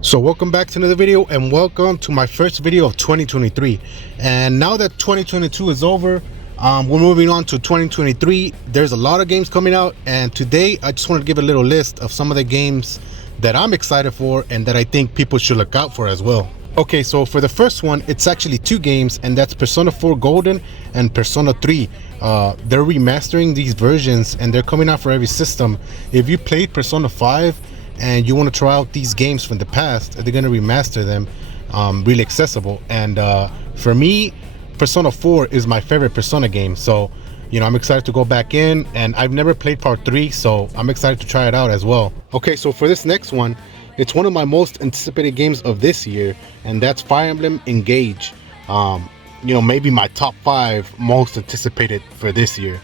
So welcome back to another video, and welcome to my first video of 2023. And now that 2022 is over, we're moving on to 2023. There's a lot of games coming out, and today I just want to give a little list of some of the games that I'm excited for and that I think people should look out for as well. Okay, so for the first one, it's actually two games, and that's Persona 4 Golden and Persona 3. They're remastering these versions and they're coming out for every system. If you played Persona 5 and you want to try out these games from the past, they're going to remaster them, really accessible. And for me, Persona 4 is my favorite Persona game, so I'm excited to go back in, and I've never played part 3, so I'm excited to try it out as well. Okay, so for this next one, it's one of my most anticipated games of this year, and that's Fire Emblem Engage. Maybe my top 5 most anticipated for this year.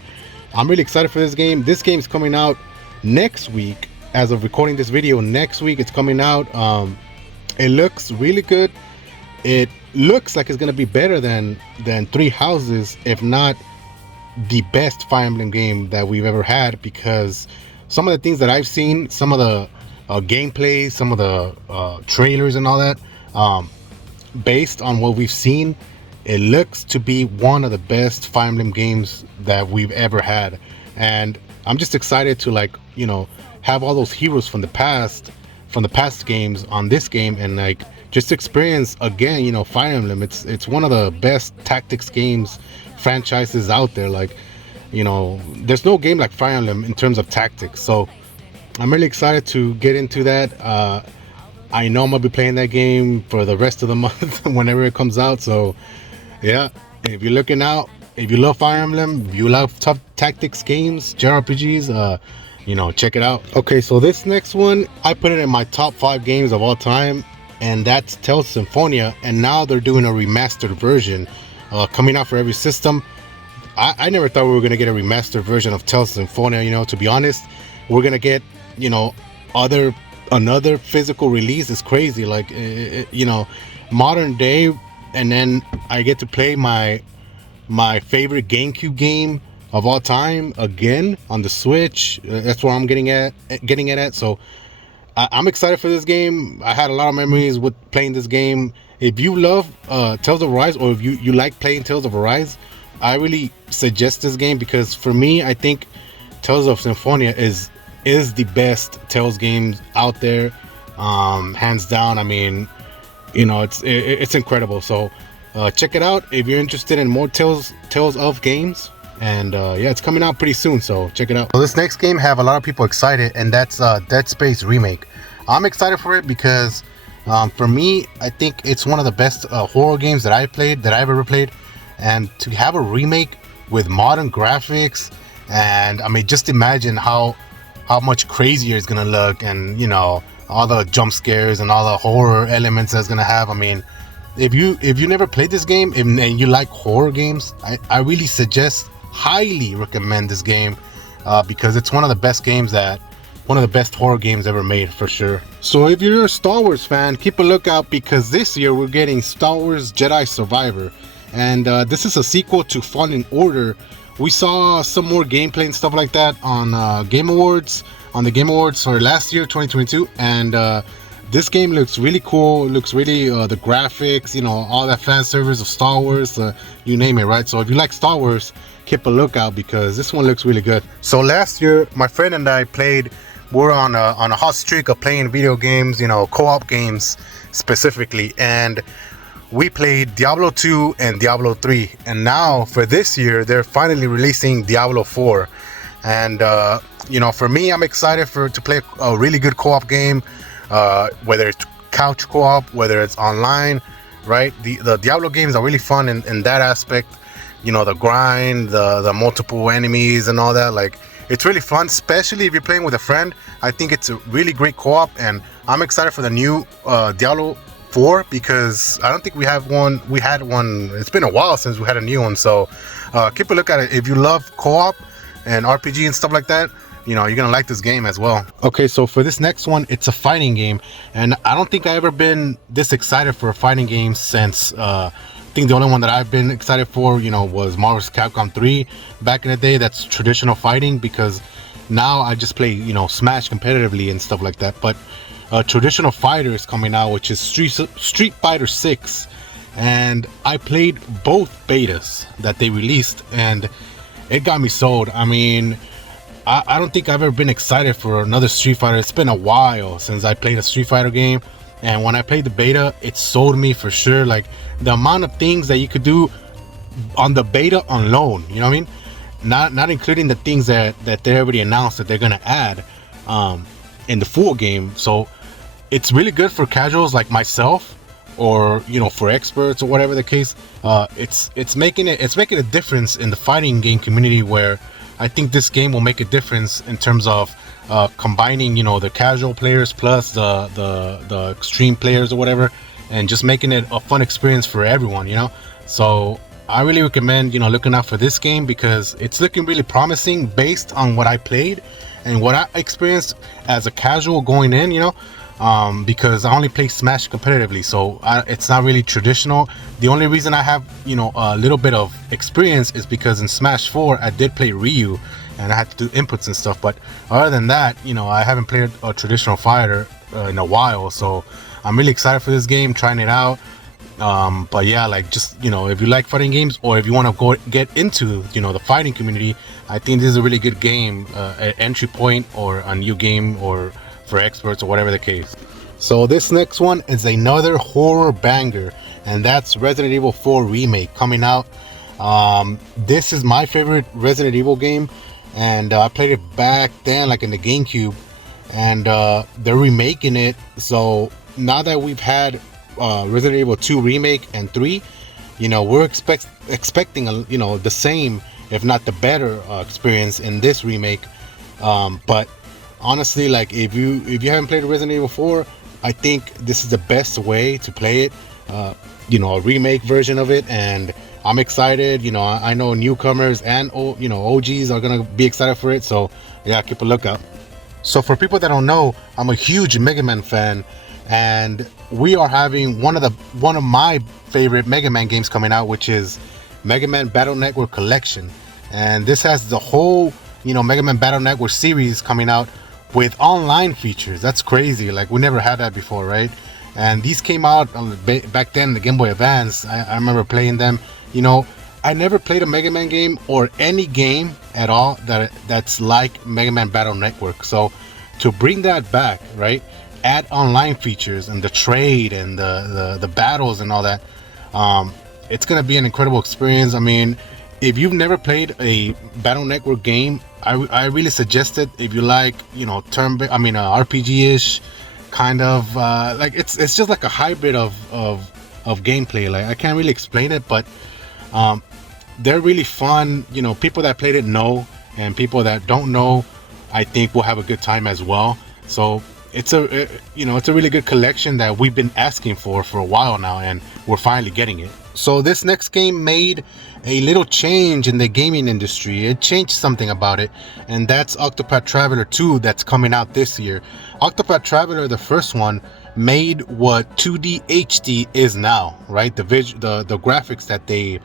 I'm really excited for this game. This game's coming out next week. As of recording this video, next week it's coming out. It looks really good. It looks like it's gonna be better than Three Houses, if not the best Fire Emblem game that we've ever had, because some of the things that I've seen, some of the gameplay, some of the trailers and all that, based on what we've seen, it looks to be one of the best Fire Emblem games that we've ever had. And I'm just excited to have all those heroes from the past games on this game, and just experience again Fire Emblem. It's one of the best tactics games franchises out there. There's no game like Fire Emblem in terms of tactics, so I'm really excited to get into that. I know I'm gonna be playing that game for the rest of the month whenever it comes out. So yeah, if you're looking out, if you love Fire Emblem, if you love tough tactics games, JRPGs, check it out. Okay, so this next one, I put it in my top 5 games of all time, and that's Tales Symphonia. And now they're doing a remastered version coming out for every system. I never thought we were gonna get a remastered version of Tales Symphonia. To be honest, we're gonna get another physical release. Is crazy. Modern day, and then I get to play my favorite GameCube game of all time again on the Switch. That's where I'm getting it at. So I'm excited for this game. I had a lot of memories with playing this game. If you love Tales of Arise, or if you like playing Tales of Arise, I really suggest this game, because for me, I think Tales of Symphonia is the best Tales game out there, hands down. I mean, it's incredible. So check it out if you're interested in more Tales of games. And yeah, it's coming out pretty soon, so check it out. So this next game have a lot of people excited, and that's Dead Space Remake. I'm excited for it because for me, I think it's one of the best horror games that I've ever played. And to have a remake with modern graphics, and I mean, just imagine how much crazier it's gonna look, and all the jump scares and all the horror elements that's gonna have. I mean, if you never played this game and you like horror games, I really highly recommend this game, because it's one of the best horror games ever made, for sure. So if you're a Star Wars fan, keep a lookout, because this year we're getting Star Wars Jedi Survivor, and this is a sequel to Fallen Order. We saw some more gameplay and stuff like that on the Game Awards for last year, 2022, and this game looks really cool. It looks really, the graphics, all that fan service of Star Wars, you name it, right? So if you like Star Wars, keep a lookout, because this one looks really good. So last year, my friend and I we're on a hot streak of playing video games, co-op games specifically, and we played Diablo 2 and Diablo 3. And now for this year, they're finally releasing Diablo 4. And for me, I'm excited to play a really good co-op game, whether it's couch co-op, whether it's online, right? The Diablo games are really fun in that aspect. The grind, the multiple enemies and all that. It's really fun, especially if you're playing with a friend. I think it's a really great co-op, and I'm excited for the new Diablo 4, because I don't think we had one. It's been a while since we had a new one, so keep a look at it. If you love co-op and RPG and stuff like that, you're gonna like this game as well. Okay, so for this next one, it's a fighting game, and I don't think I've ever been this excited for a fighting game since I think the only one that I've been excited for was Marvel vs. Capcom 3 back in the day. That's traditional fighting, because now I just play Smash competitively and stuff like that. But a traditional fighter is coming out, which is Street Fighter 6. And I played both betas that they released, and it got me sold. I mean, I don't think I've ever been excited for another Street Fighter. It's been a while since I played a Street Fighter game, and when I played the beta, it sold me for sure. Like, the amount of things that you could do on the beta alone, you know what I mean? Not including the things that they already announced that they're gonna add in the full game. So it's really good for casuals like myself, or for experts or whatever the case. It's making a difference in the fighting game community, where I think this game will make a difference in terms of combining the casual players plus the extreme players or whatever, and just making it a fun experience for everyone. So I really recommend looking out for this game, because it's looking really promising based on what I played and what I experienced as a casual going in, because I only play Smash competitively, so it's not really traditional. The only reason I have a little bit of experience is because in Smash 4 I did play Ryu, and I had to do inputs and stuff, but other than that, I haven't played a traditional fighter in a while. So I'm really excited for this game, trying it out. But yeah, like, just if you like fighting games, or if you want to get into the fighting community, I think this is a really good game, an entry point, or a new game, or for experts, or whatever the case. So this next one is another horror banger, and that's Resident Evil 4 Remake coming out. This is my favorite Resident Evil game, and I played it back then, like in the GameCube, and they're remaking it. So now that we've had Resident Evil 2 Remake and 3, we're expecting the same, if not the better experience in this remake. But honestly, like, if you haven't played Resident Evil 4, I think this is the best way to play it, a remake version of it. And I'm excited. I know newcomers and OGs are gonna be excited for it, so yeah, keep a lookout. So for people that don't know, I'm a huge Mega Man fan, and we are having one of my favorite Mega Man games coming out, which is Mega Man Battle Network Collection. And this has the whole Mega Man Battle Network series coming out with online features. That's crazy. Like, we never had that before, right? And these came out back then, the Game Boy Advance. I remember playing them. I never played a Mega Man game, or any game at all that's like Mega Man Battle Network. So to bring that back, right, add online features and the trade and the battles and all that, it's gonna be an incredible experience. I mean, if you've never played a Battle Network game, I really suggest it. If you like RPG-ish kind of, like, it's just like a hybrid of gameplay. Like, I can't really explain it, but they're really fun. People that played it know, and people that don't know, I think will have a good time as well. So it's a really good collection that we've been asking for a while now, and we're finally getting it. So this next game made a little change in the gaming industry. It changed something about it, and that's Octopath Traveler 2 that's coming out this year. Octopath Traveler, the first one, made what 2D HD is now, right? The graphics that they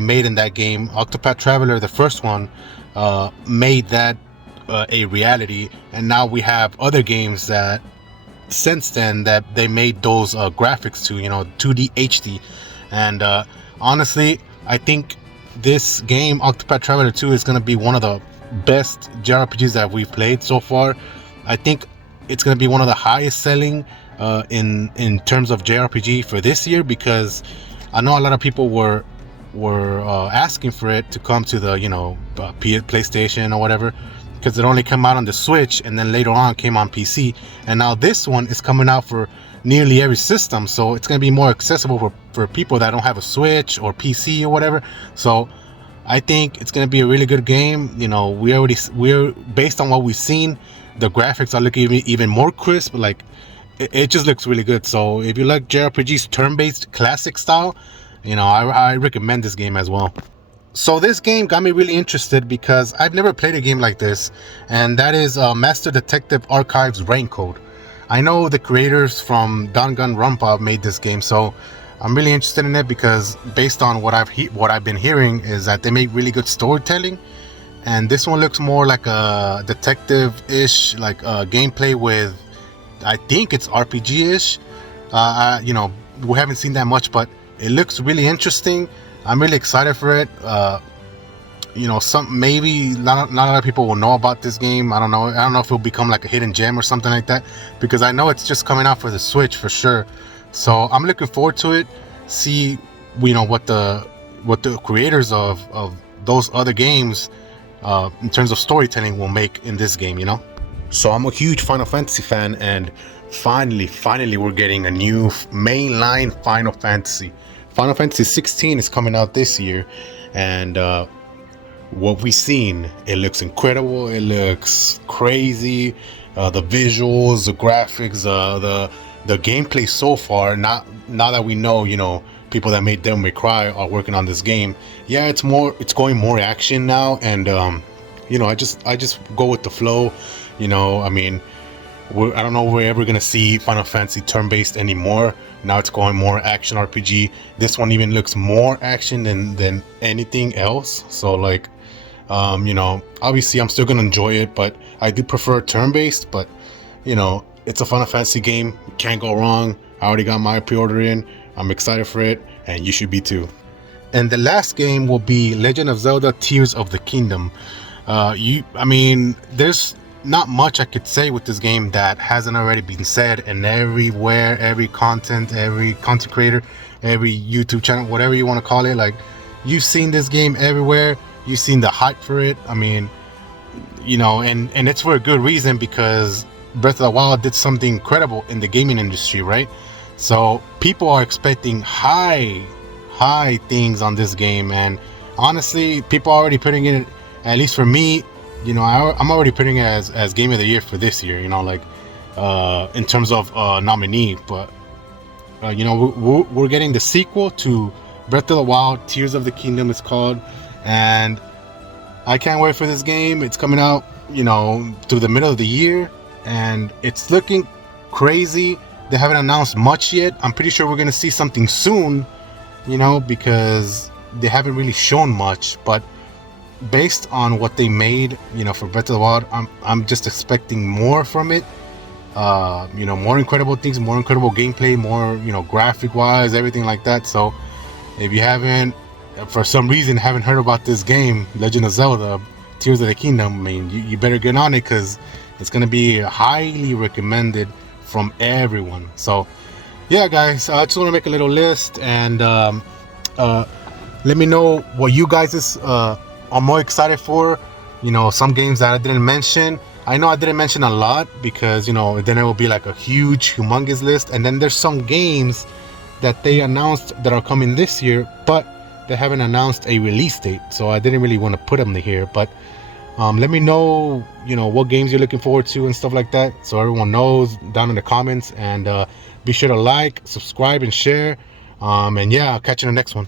made in that game, Octopath Traveler, the first one, made that a reality. And now we have other games that since then that they made those graphics to 2D HD. And honestly, I think this game, Octopath Traveler 2, is going to be one of the best JRPGs that we've played so far. I think it's going to be one of the highest selling in terms of JRPG for this year, because I know a lot of people were asking for it to come to the PlayStation or whatever, because it only came out on the Switch, and then later on came on PC, and now this one is coming out for nearly every system. So it's going to be more accessible for people that don't have a Switch or PC or whatever. So I think it's going to be a really good game. We're based on what we've seen, the graphics are looking even more crisp. Like, it just looks really good. So if you like JRPGs turn-based classic style, I recommend this game as well. So this game got me really interested because I've never played a game like this, and that is Master Detective Archives Raincode. I know the creators from Danganronpa made this game, so I'm really interested in it, because based on what I've been hearing is that they make really good storytelling, and this one looks more like a detective-ish, like gameplay with I think it's RPG-ish. You know, we haven't seen that much, but it looks really interesting. I'm really excited for it. You know, maybe not a lot of people will know about this game. I don't know if it'll become like a hidden gem or something like that, because I know it's just coming out for the Switch for sure. So I'm looking forward to it. See, you know, what the creators of those other games in terms of storytelling will make in this game, you know. So I'm a huge Final Fantasy fan, and finally we're getting a new mainline Final Fantasy. Final Fantasy 16 is coming out this year, and what we've seen, it looks incredible. It looks crazy. The visuals, the graphics, the gameplay so far. Now that we know, you know, people that made Devil May Cry are working on this game. Yeah, it's going more action now, and you know, I just go with the flow. You know, I mean, I don't know if we're ever gonna see Final Fantasy turn-based anymore. Now it's going more action RPG. This one even looks more action than anything else. So like, you know, obviously I'm still gonna enjoy it, but I do prefer turn-based. But you know, it's a Final Fantasy game, can't go wrong. I already got my pre-order in. I'm excited for it, and you should be too. And the last game will be Legend of Zelda Tears of the Kingdom. I mean, there's not much I could say with this game that hasn't already been said, and everywhere, every content creator, every YouTube channel, whatever you want to call it, like, you've seen this game everywhere. You've seen the hype for it. I mean, you know, and it's for a good reason, because Breath of the Wild did something incredible in the gaming industry, right? So people are expecting high things on this game, and honestly, people are already putting it, at least for me, you know, I'm already putting it as Game of the Year for this year, you know, like in terms of nominee. But you know, we're getting the sequel to Breath of the Wild, Tears of the Kingdom it's called, and I can't wait for this game. It's coming out, you know, through the middle of the year, and it's looking crazy. They haven't announced much yet. I'm pretty sure we're gonna see something soon, you know, because they haven't really shown much. But based on what they made, you know, for Breath of the Wild, I'm just expecting more from it. You know, more incredible things, more incredible gameplay, more, you know, graphic wise, everything like that. So if you haven't, for some reason, haven't heard about this game, Legend of Zelda Tears of the Kingdom, I mean, you better get on it, because it's gonna be highly recommended from everyone. So yeah, guys, I just want to make a little list, and let me know what you guys are more excited for. You know, some games that I didn't mention. I know I didn't mention a lot, because, you know, then it will be like a huge, humongous list. And then there's some games that they announced that are coming this year, but they haven't announced a release date, so I didn't really want to put them here. But let me know, you know, what games you're looking forward to and stuff like that, so everyone knows down in the comments. And be sure to like, subscribe, and share. And yeah, I'll catch you in the next one.